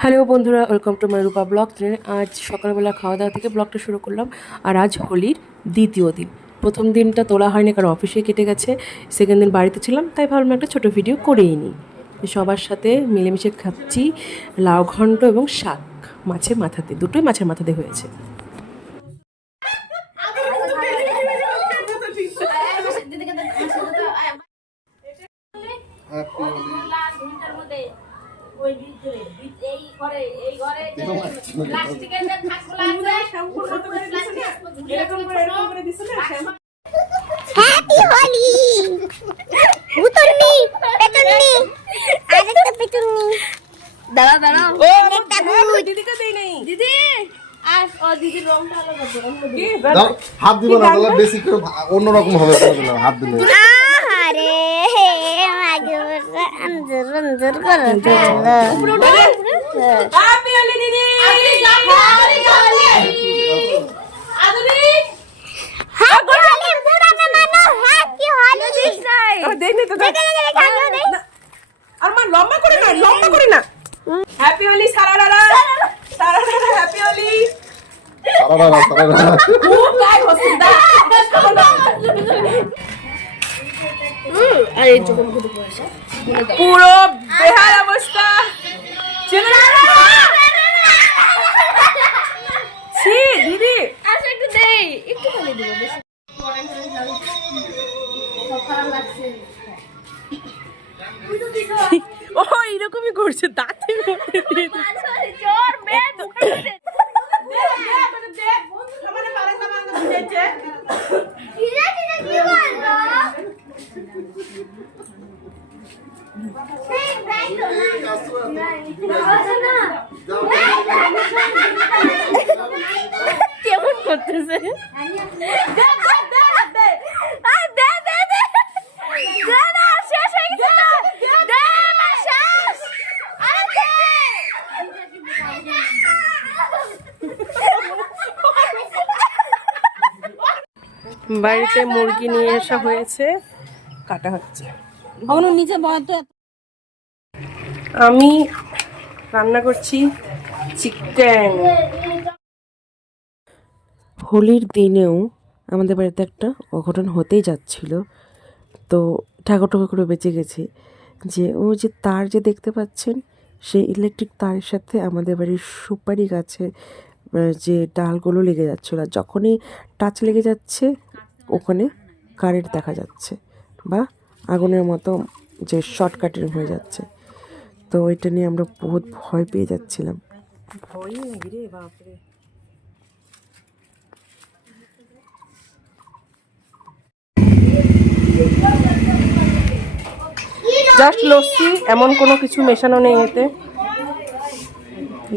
Hello বন্ধুরা, welcome to my Rupa blog. আজ সকালবেলা খাওয়া দাওয়া থেকে ব্লগটা শুরু করলাম। আর আজ হোলির দ্বিতীয় দিন। প্রথম দিনটা তোলা হয়নি কারণ অফিসে কেটে গেছে, সেকেন্ড দিন বাড়িতে ছিলাম, তাই ভাবলাম একটা ছোটো ভিডিও করেই নিই। সবার সাথে মিলেমিশে খাচ্ছি লাউ ঘন্ট এবং শাক মাছের মাথাতে, দুটোই মাছের মাথাতে হয়েছে। হ্যাপি হোলি উতরনি পেটুন্নি আরেকটা পেটুন্নি দাঁড়া দাঁড়া ও একটা ভূত দিদিকে দেই নাই দিদি আর ও দিদি রং ভালো করবে দাও হাত দিব না, তাহলে বেশি করে অন্যরকম হবে বললাম হাত দিলে। আরে মাগে আন্দর আন্দর করে দিলো হ্যাপি হোলি দিদি। হ্যাপি হোলি আদুরি হ্যাপি হোলি পুরা না মানো হ্যাপি হোলি দেই নাই তো, আর মা লম্বা করে না, লম্বা করে না। হ্যাপি হোলি সারারারা সারারারা, হ্যাপি হোলি। সারারা খুব গায় হচ্ছে দা। আরে চোখের মধ্যে পড়ছে পুরো বেহাল অবস্থা। ছি দিদি, আচ্ছা একটু দেই, একটু খালি দিব, বেশি সব খারাপ লাগছে। ও এরকমই করছে, দাঁতে মধ্যে দিয়ে দিচ্ছে। আচ্ছা জোর মেয়ে মুখে দিতে কিরা কিরা কি বলতো সেই ব্যাগটা না কেমন করতেছে শেষ হয়ে গেছে দে শেষ আরে বাড়িতে মুরগি নিয়ে আসা হয়েছে, কাটা হচ্ছে। নিচে বলতো আমি রান্না করছি চিকেন। হোলির দিনেও আমাদের বাড়িতে একটা অঘটন হতেই যাচ্ছিল। তো ঠাকুর করে বেঁচে গেছি যে ও যে তার যে দেখতে পাচ্ছেন, সেই ইলেকট্রিক তারের সাথে আমাদের বাড়ির সুপারি গাছে যে ডালগুলো লেগে যাচ্ছিল, আর যখনই টাচ লেগে যাচ্ছে ওখানে কারেন্ট দেখা যাচ্ছে বা আগুনের মতো যে শর্ট কাটিং হয়ে যাচ্ছে। তো ওইটা নিয়ে আমরা বহুত ভয় পেয়ে যাচ্ছিলাম। ভয় নাকি রে বাপরে। জাস্ট লস্যি, এমন কোনো কিছু মেশানো নেই এতে।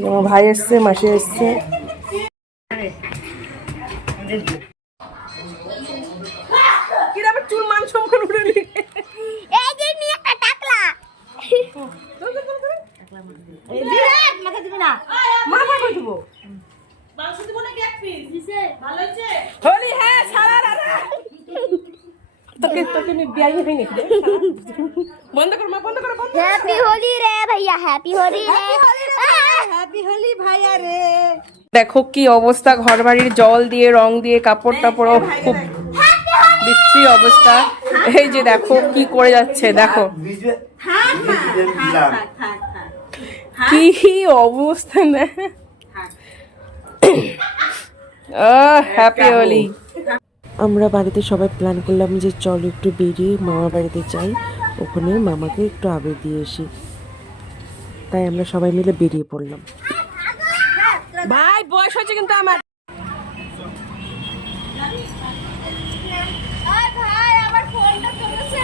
আমার ভাই এসছে, মাসি এসছে। চুল মান সম্মান উঠে নিয়ে এই যে নিয়ে একটা টাকলা মাথা দিবি না মাথা কই দিব? মাংস দিব না এক পিস দিছে ভালো হইছে হোলি হ্যাঁ সারারারা। তোকে নি বিয়াই হয়নি। বন্ধ কর মা, বন্ধ কর, বন্ধ। হ্যাপি হোলি রে ভাইয়া হ্যাপি হোলি রে হ্যাপি হোলি ভাইয়া রে। দেখো কি অবস্থা, ঘর বাড়ির জল দিয়ে রং দিয়ে কাপড় টাপড় খুব বিচ্ছিরি অবস্থা। এই যে দেখো কি করে যাচ্ছে, দেখো কি অবস্থা না। হ্যাপি হোলি। আমরা বাড়িতে সবাই প্ল্যান করলাম যে চলো একটু বেরিয়ে মামার বাড়িতে যাই, ওখানে মামাকে একটু আবির দিয়ে আসি। তাই আমরা সবাই মিলে বেরিয়ে পড়লাম। ভাই বয়স হয়েছে কিন্তু আমার। ভাই আমার ফোনটা চলেছে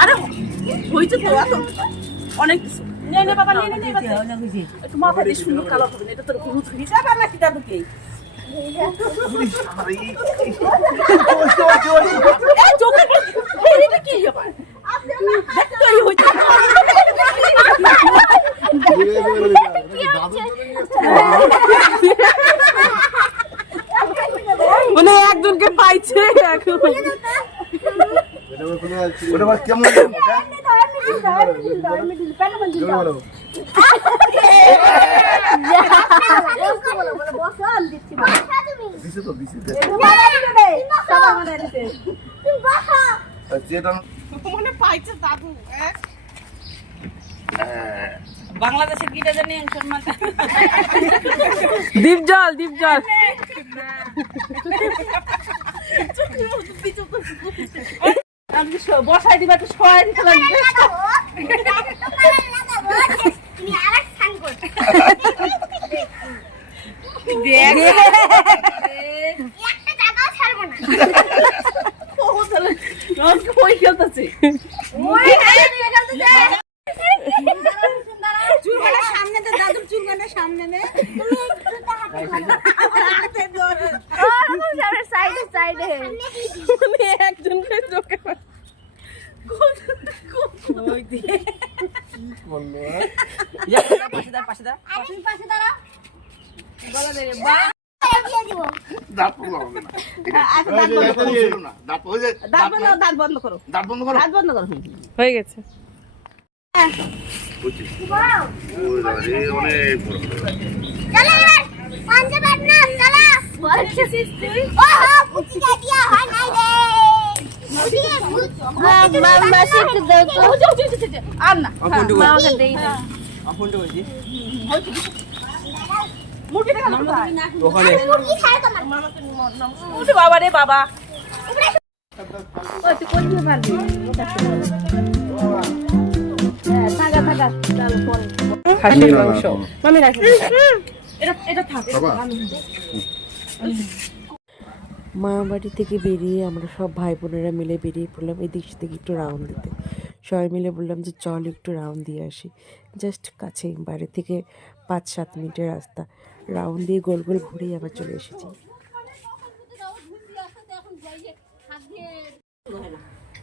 আরে হইছে তো এত অনেক কিছু। নে নে বাবা, নে নে একটু মাথা দিয়ে সুন্দর কালো হবে না, এটা তোর হলুদ হয়ে যাবে না। কিটা ঢুকে চোখে কি দেখতে হইছে। ওটা আবার কেমন দিছে তো দিছে যেটা মনে পাইছে দাদু বাংলাদেশের গিটা জানি সম্মান দীপ জল দীপ জল বসাই দিবা তো সবাই দিতে লাগবে ওই খেলতেছে চুলকানের সামনে দে দাদুর চুলকানের সামনে দে সাইডে সাইডে একজনকে চোখে ওই দিয়ে বললো পাশে দা তুমি পাশে দাঁড়াও গলা দে বা দাঁত পুরো হবে না দাঁত হয়ে যায় দাঁত বন্ধ করো দাঁত বন্ধ করো দাঁত বন্ধ করো হয়ে গেছে অনেক বড় চলো এবার পাঞ্জাব না চলো বলছিস তুই ওহো পুচি দিয়া হয় নাই রে মাম্মা শিখতে দাও তো আর না মামাকে দেই না মুরগি দেখা ওখানে মুরগি খায় তোমার উঠে বাবা রে বাবা ওই তুই কোন দিকে পারবি হ্যাঁ থাকা থাকা চল পরে খাসির মাংস মামি রাখো এটা থাক বাবা মা বাড়ি থেকে বেরিয়ে আমরা সব ভাই বোনেরা মিলে বেরিয়ে পড়লাম এদিক সেদিক একটু রাউন্ড দিতে সবাই মিলে বললাম যে চল একটু রাউন্ড দিয়ে আসি জাস্ট কাছেই বাড়ি থেকে 5-7 মিনিটের রাস্তা রাউন্ড দিয়ে গোল গোল ঘুরেই আবার চলে এসেছি।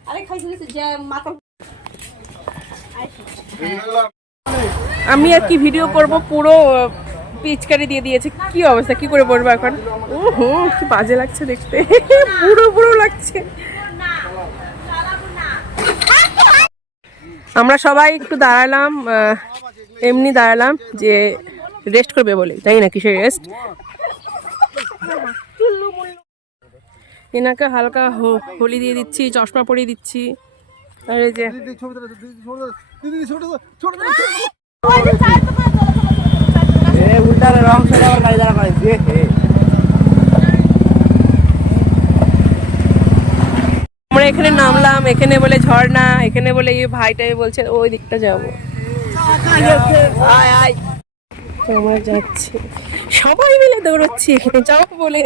আরে খাইছে যে মাথা আমি আর কি ভিডিও করব পুরো পিচকারি দিয়ে দিয়েছে কি অবস্থা কি করে পড়বো এখন কি বাজে লাগছে দেখতে পুরো পুরো লাগছে। আমরা সবাই একটু দাঁড়ালাম এমনি দাঁড়ালাম যে রেস্ট করবে বলে তাই না কিসের রেস্ট এনাকে হালকা হোলি দিয়ে দিচ্ছি চশমা পরিয়ে দিচ্ছি আর এই যে আমরা এখানে নামলাম এখানে বলে ঝর্ণা এখানে বলে এই ভাইটাই বলছে ওই দিকটা যাবো আমরা যাচ্ছি সবাই মিলে দৌড়চ্ছি এখানে যাবো বলে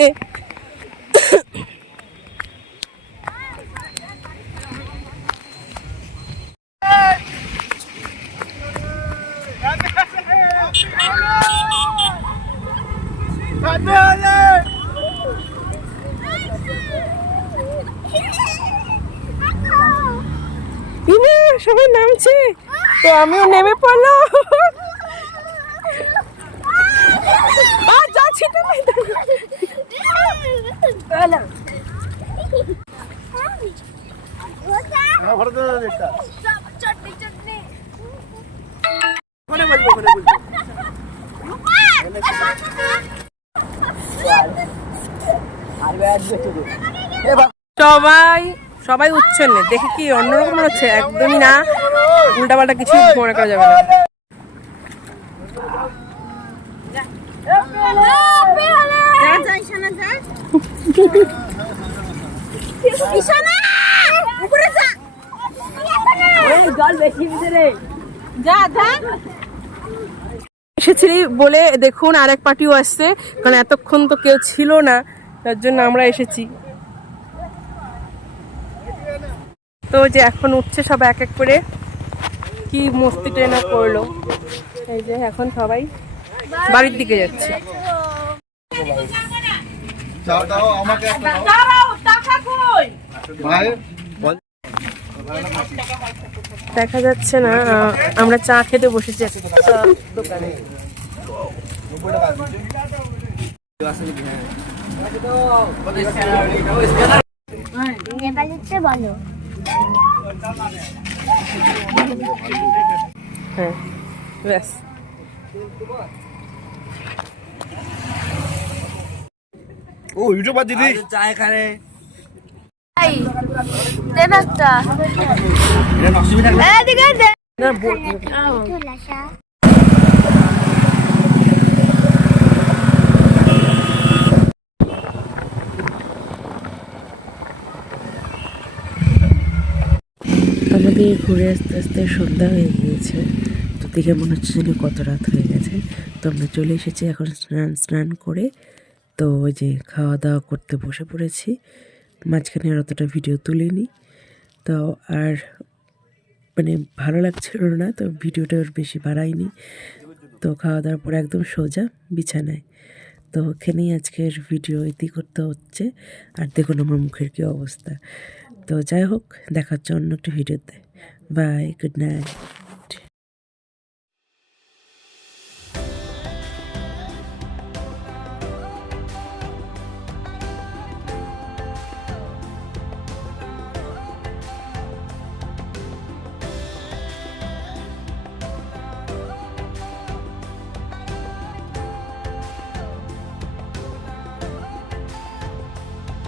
সবাই নামছে তো আমিও নেমে পড়লো আর যাচ্ছি চটনি চটনি সবাই সবাই উচ্ছন্নে দেখে কি অন্যরকম হচ্ছে একদমই না উল্টাপাল্টা কিছু মনে করা যাবে না এসেছি বলে দেখুন আরেক পার্টিও আসছে কারণ এতক্ষণ তো কেউ ছিল না তার জন্য আমরা এসেছি তো যে এখন উঠছে সব এক এক করে কি মস্তি ট্রেনা করলো এই যে এখন সবাই বাড়ির দিকে যাচ্ছে দেখা যাচ্ছে না আমরা চা খেতে বসেছি একটা দোকানে বলো হ্যাঁ ব্যাস ও ইউটিউবার দিদি না বোট তুলাসা আমাদের ঘুরে আস্তে আস্তে সন্ধ্যা হয়ে গিয়েছে, তো দেখে মনে হচ্ছে যেন কত রাত হয়ে গেছে। তো আমরা চলে এসেছি এখন স্নান করে। তো ওই যে খাওয়া দাওয়া করতে বসে পড়েছি। মাঝখানে আর অতটা ভিডিও তুলিনি, তো আর মানে ভালো লাগছিল না, তো ভিডিওটা আর বেশি বাড়াইনি। তো খাওয়া দাওয়ার পর একদম সোজা বিছানায়। তো ওখানেই আজকের ভিডিও এটি করতে হচ্ছে। আর দেখুন আমার মুখের কী অবস্থা। তো যাই হোক, দেখা হচ্ছে অন্য একটা ভিডিওতে। Bye, good night.